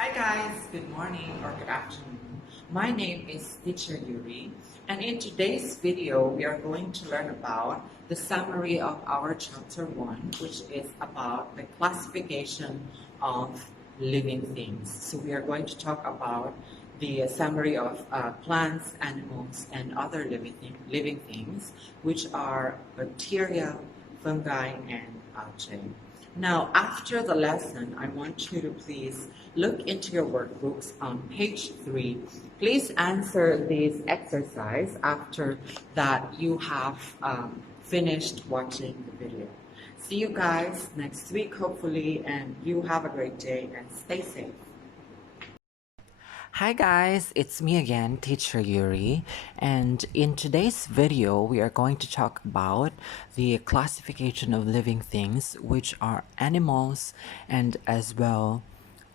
Hi guys, good morning or good afternoon. My name is Teacher Yuri, and in today's video we are going to learn about the summary of our chapter 1, which is about the classification of living things. So we are going to talk about the summary of plants, animals, and other living things, which are bacteria, fungi, and algae. Now, after the lesson, I want you to please look into your workbooks on page 3. Please answer this exercise after that you have finished watching the video. See you guys next week, hopefully, and you have a great day and stay safe. Hi guys, it's me again, Teacher Yuri, and in today's video we are going to talk about the classification of living things, which are animals and as well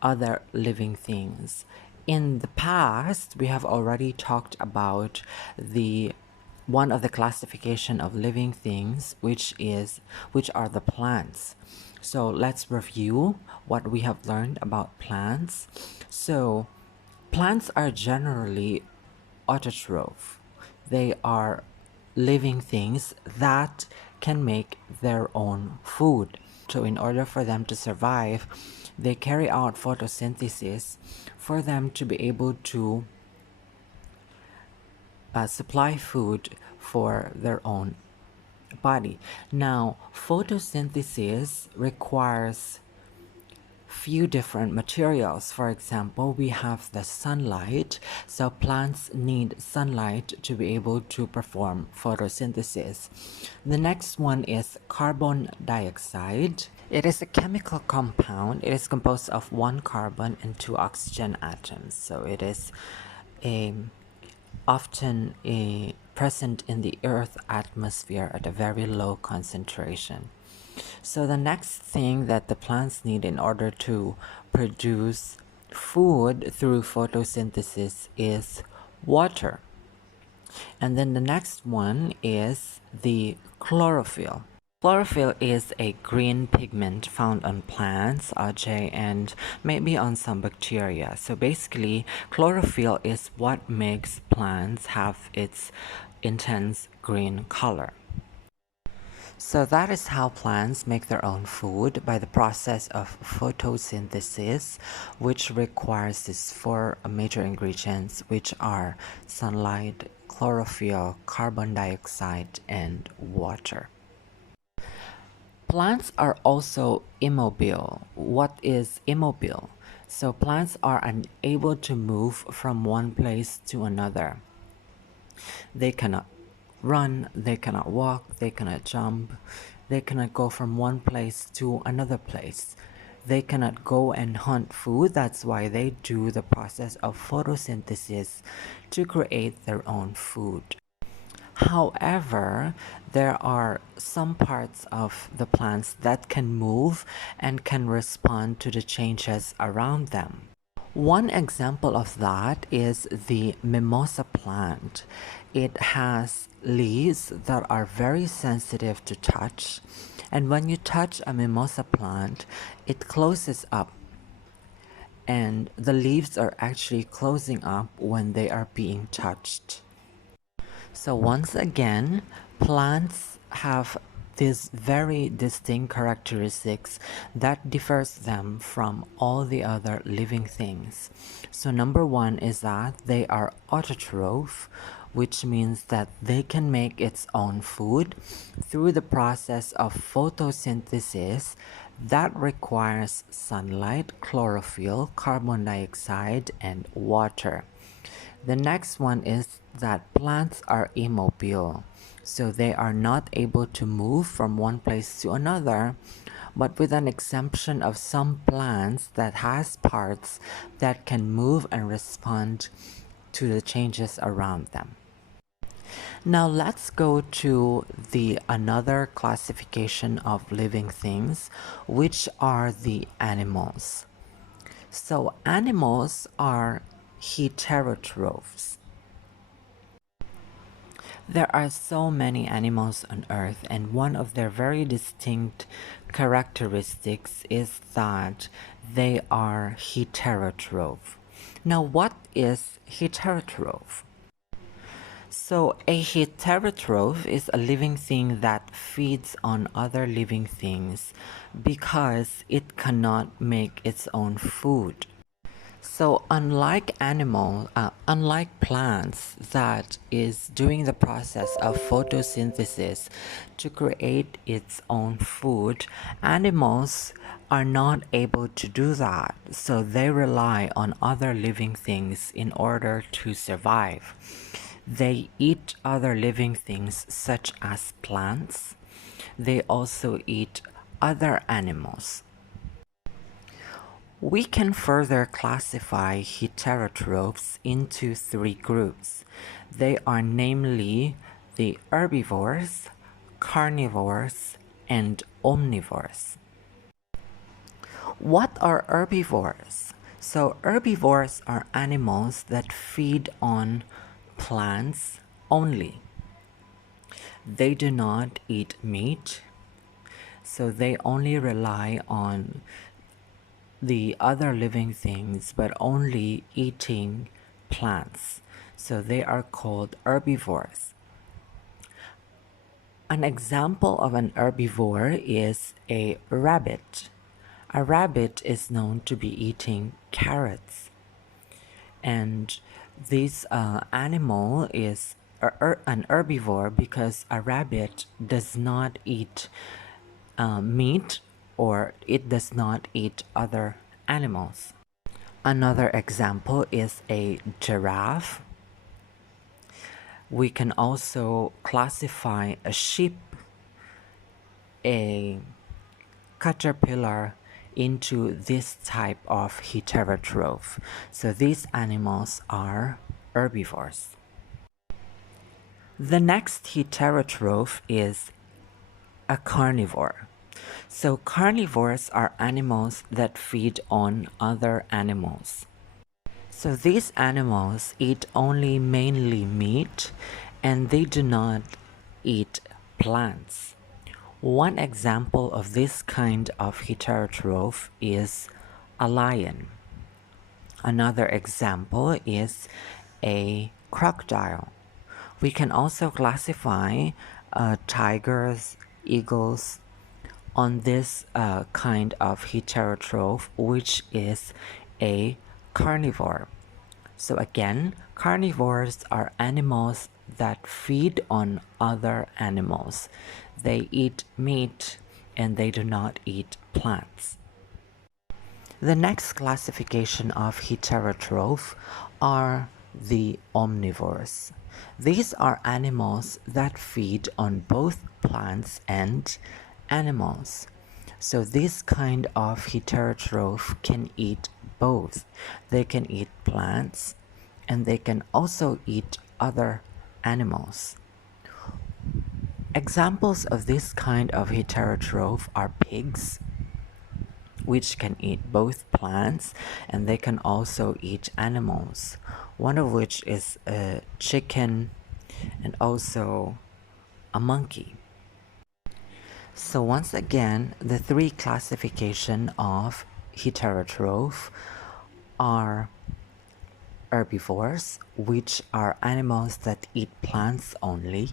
other living things. In the past, we have already talked about the one of the classification of living things, which are the plants. So let's review what we have learned about plants. So plants are generally autotroph. They are living things that can make their own food. So in order for them to survive, they carry out photosynthesis for them to be able to supply food for their own body. Now, photosynthesis requires few different materials. For example, we have the sunlight, so plants need sunlight to be able to perform photosynthesis. The next one is carbon dioxide. It is a chemical compound. It is composed of one carbon and two oxygen atoms, so it is often present in the Earth atmosphere at a very low concentration. So the next thing that the plants need in order to produce food through photosynthesis is water. And then the next one is the chlorophyll. Chlorophyll is a green pigment found on plants, algae, and maybe on some bacteria. So basically, chlorophyll is what makes plants have its intense green color. So that is how plants make their own food by the process of photosynthesis, which requires these four major ingredients, which are sunlight, chlorophyll, carbon dioxide, and water. Plants are also immobile. What is immobile? So plants are unable to move from one place to another. They cannot run, they cannot walk, they cannot jump, they cannot go from one place to another place. They cannot go and hunt food, that's why they do the process of photosynthesis to create their own food. However, there are some parts of the plants that can move and can respond to the changes around them. One example of that is the mimosa plant. It has leaves that are very sensitive to touch, and when you touch a mimosa plant, it closes up, and the leaves are actually closing up when they are being touched. So once again, plants have these very distinct characteristics that differs them from all the other living things. So number one is that they are autotroph, which means that they can make its own food through the process of photosynthesis that requires sunlight, chlorophyll, carbon dioxide, and water. The next one is that plants are immobile, so they are not able to move from one place to another, but with an exemption of some plants that has parts that can move and respond to the changes around them. Now let's go to the another classification of living things, which are the animals. So animals are heterotrophs. There are so many animals on Earth, and one of their very distinct characteristics is that They are heterotroph. Now, what is heterotroph? So, a heterotroph is a living thing that feeds on other living things because it cannot make its own food. So unlike plants that is doing the process of photosynthesis to create its own food, animals are not able to do that. So they rely on other living things in order to survive. They eat other living things such as plants. They also eat other animals. We can further classify heterotrophs into three groups. They are namely the herbivores, carnivores, and omnivores. What are herbivores? So herbivores are animals that feed on plants only. They do not eat meat, so they only rely on the other living things, but only eating plants. So they are called herbivores. An example of an herbivore is a rabbit. A rabbit is known to be eating carrots. And this animal is an herbivore because a rabbit does not eat meat, or it does not eat other animals. Another example is a giraffe. We can also classify a sheep, a caterpillar into this type of heterotroph. So these animals are herbivores. The next heterotroph is a carnivore. So carnivores are animals that feed on other animals. So these animals eat only mainly meat, and they do not eat plants. One example of this kind of heterotroph is a lion. Another example is a crocodile. We can also classify tigers, eagles on this kind of heterotroph, which is a carnivore. So again, carnivores are animals that feed on other animals. They eat meat and they do not eat plants. The next classification of heterotroph are the omnivores. These are animals that feed on both plants and animals. So this kind of heterotroph can eat both. They can eat plants and they can also eat other animals. Examples of this kind of heterotroph are pigs, which can eat both plants and they can also eat animals, one of which is a chicken and also a monkey. So once again, the three classification of heterotroph are herbivores, which are animals that eat plants only.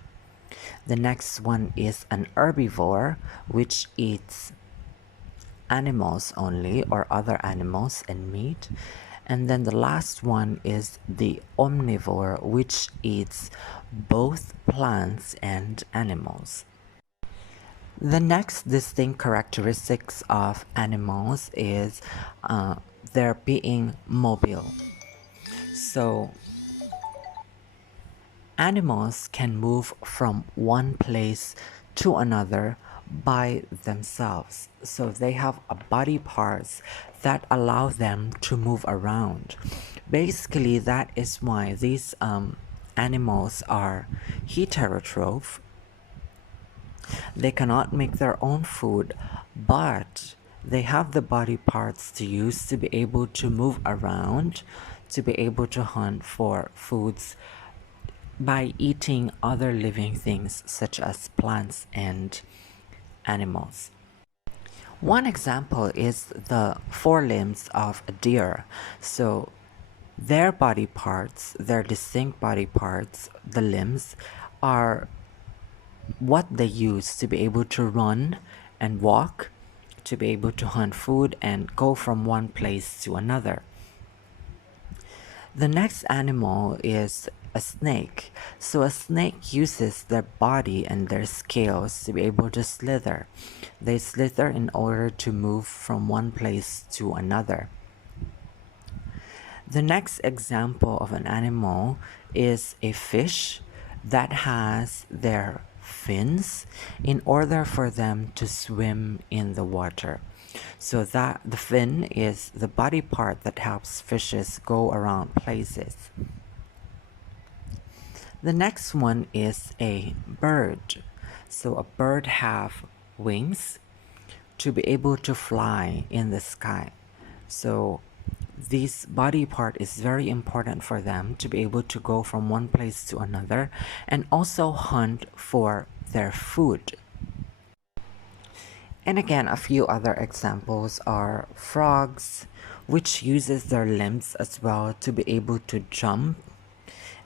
The next one is an herbivore, which eats animals only, or other animals and meat. And then the last one is the omnivore, which eats both plants and animals. The next distinct characteristics of animals is their being mobile. So animals can move from one place to another by themselves. So they have body parts that allow them to move around. Basically, that is why these animals are heterotroph. They cannot make their own food, but they have the body parts to use to be able to move around, to be able to hunt for foods by eating other living things such as plants and animals. One example is the forelimbs of a deer. So their body parts, their distinct body parts, the limbs, are what they use to be able to run and walk, to be able to hunt food and go from one place to another. The next animal is a snake. So a snake uses their body and their scales to be able to slither. They slither in order to move from one place to another. The next example of an animal is a fish that has their fins in order for them to swim in the water. So that the fin is the body part that helps fishes go around places. The next one is a bird. So a bird have wings to be able to fly in the sky. So this body part is very important for them to be able to go from one place to another and also hunt for their food. And again, a few other examples are frogs, which uses their limbs as well to be able to jump,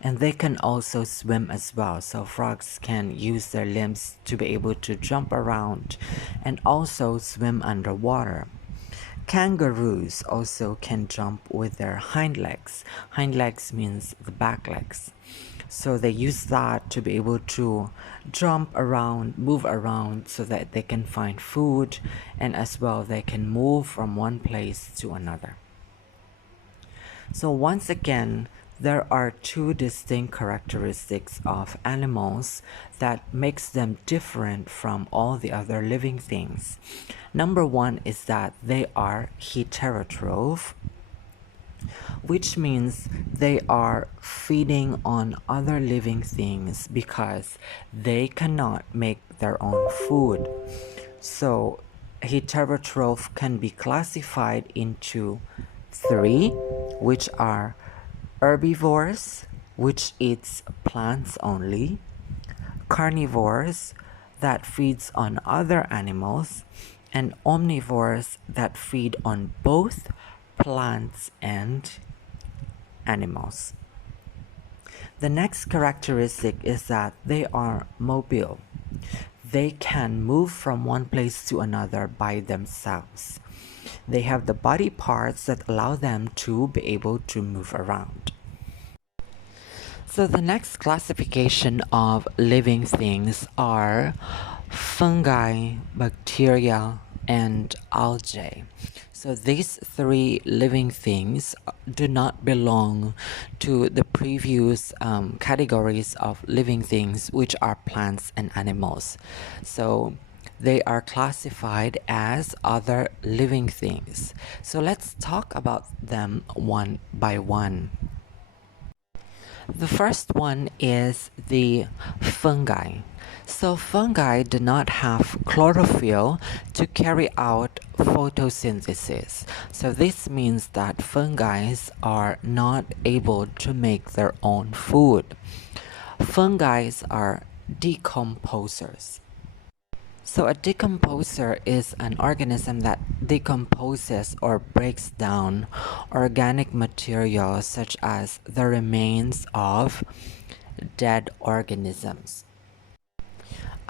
and they can also swim as well. So frogs can use their limbs to be able to jump around and also swim underwater. Kangaroos also can jump with their hind legs. Hind legs means the back legs. So they use that to be able to jump around, move around so that they can find food, and as well they can move from one place to another. So once again, there are two distinct characteristics of animals that makes them different from all the other living things. Number one is that they are heterotroph, which means they are feeding on other living things because they cannot make their own food. So heterotroph can be classified into three, which are herbivores, which eats plants only, carnivores that feeds on other animals, and omnivores that feed on both plants and animals. The next characteristic is that they are mobile. They can move from one place to another by themselves. They have the body parts that allow them to be able to move around. So the next classification of living things are fungi, bacteria, and algae. So these three living things do not belong to the previous categories of living things, which are plants and animals. So they are classified as other living things. So let's talk about them one by one. The first one is the fungi. So fungi do not have chlorophyll to carry out photosynthesis. So this means that fungi are not able to make their own food. Fungi are decomposers. So a decomposer is an organism that decomposes or breaks down organic material such as the remains of dead organisms.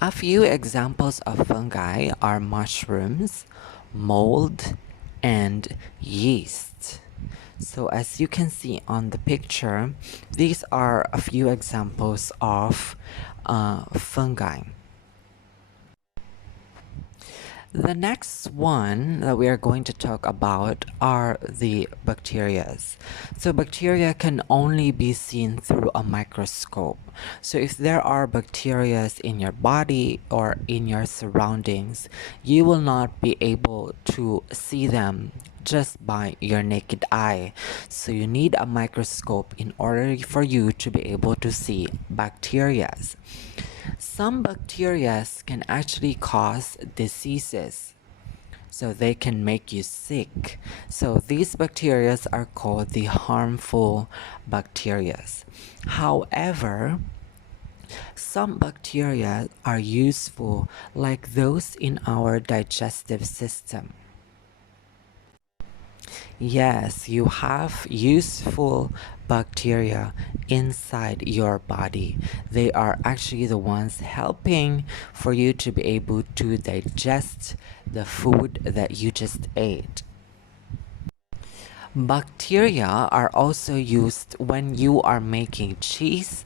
A few examples of fungi are mushrooms, mold, and yeast. So as you can see on the picture, these are a few examples of fungi. The next one that we are going to talk about are the bacteria. So bacteria can only be seen through a microscope. So if there are bacteria in your body or in your surroundings, you will not be able to see them just by your naked eye. So you need a microscope in order for you to be able to see bacteria. Some bacteria can actually cause diseases. So they can make you sick. So these bacteria are called the harmful bacteria. However, Some bacteria are useful, like those in our digestive system. Yes, you have useful bacteria inside your body. They are actually the ones helping for you to be able to digest the food that you just ate. Bacteria are also used when you are making cheese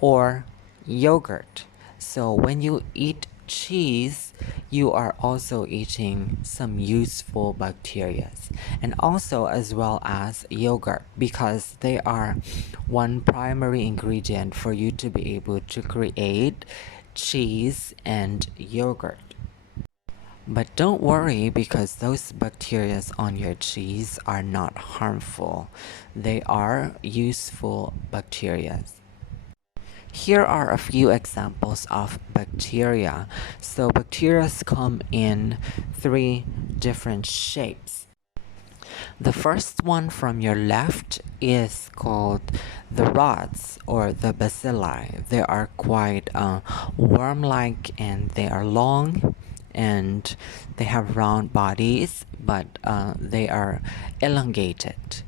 or yogurt. So when you eat cheese, you are also eating some useful bacteria, and also as well as yogurt, because they are one primary ingredient for you to be able to create cheese and yogurt. But don't worry, because those bacteria on your cheese are not harmful. They are useful bacteria. Here are a few examples of bacteria. So bacteria come in three different shapes. The first one from your left is called the rods or the bacilli. They are quite worm-like, and they are long, and they have round bodies, but they are elongated.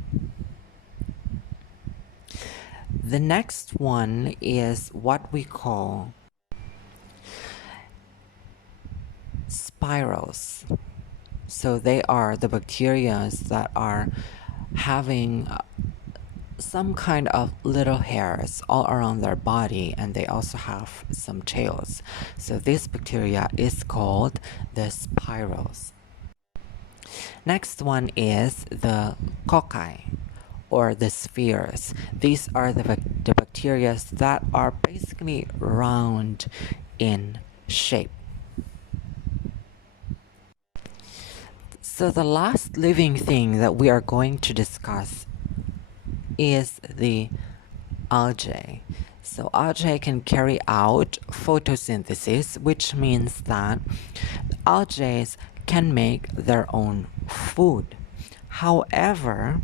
The next one is what we call spirals. So they are the bacteria that are having some kind of little hairs all around their body, and they also have some tails. So this bacteria is called the spirals. Next one is the cocci, or the spheres. These are the bacteria that are basically round in shape. So the last living thing that we are going to discuss is the algae. So algae can carry out photosynthesis, which means that algae can make their own food. However,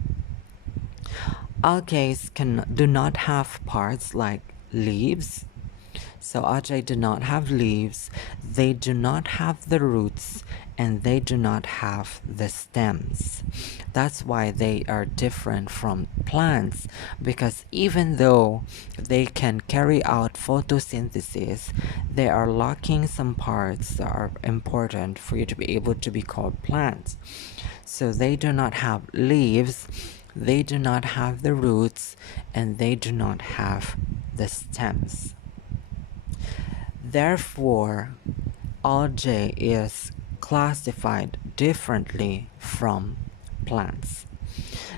algae do not have parts like leaves. So algae do not have leaves, they do not have the roots, and they do not have the stems. That's why they are different from plants, because even though they can carry out photosynthesis, they are lacking some parts that are important for you to be able to be called plants. So they do not have leaves, they do not have the roots, and they do not have the stems. Therefore, algae is classified differently from plants.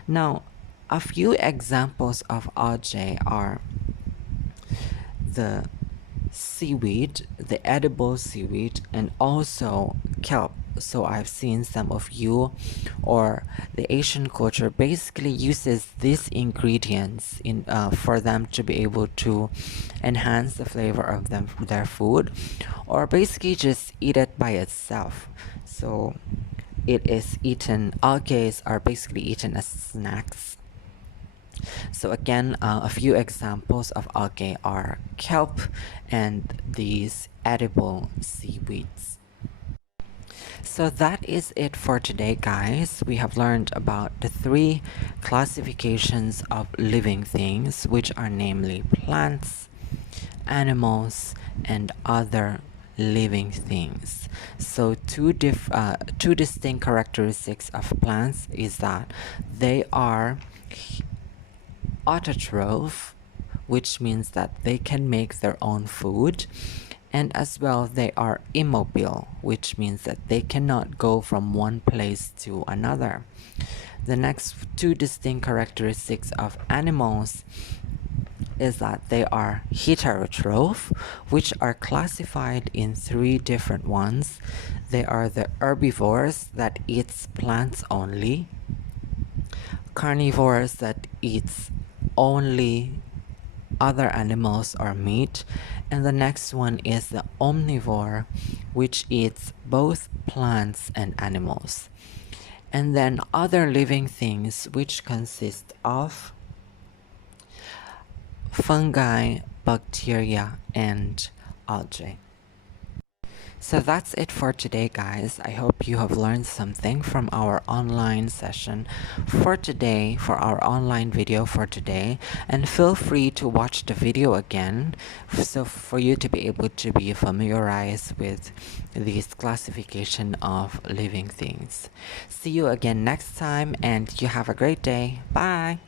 Now, a few examples of algae are the seaweed, the edible seaweed, and also kelp. So I've seen some of you, or the Asian culture basically uses these ingredients in for them to be able to enhance the flavor of their food, or basically just eat it by itself. So it is eaten, algae are basically eaten as snacks. So again, a few examples of algae are kelp and these edible seaweeds. So that is it for today, guys. We have learned about the three classifications of living things, which are namely plants, animals, and other living things. So two distinct characteristics of plants is that they are autotroph, which means that they can make their own food, and as well they are immobile, which means that they cannot go from one place to another. The next two distinct characteristics of animals is that they are heterotroph, which are classified in three different ones. They are the herbivores that eats plants only, carnivores that eats only other animals or meat, and the next one is the omnivore, which eats both plants and animals. And then other living things, which consist of fungi, bacteria, and algae. So that's it for today, guys. I hope you have learned something from our online session for today, for our online video for today. And feel free to watch the video again so for you to be able to be familiarized with this classification of living things. See you again next time, and you have a great day. Bye.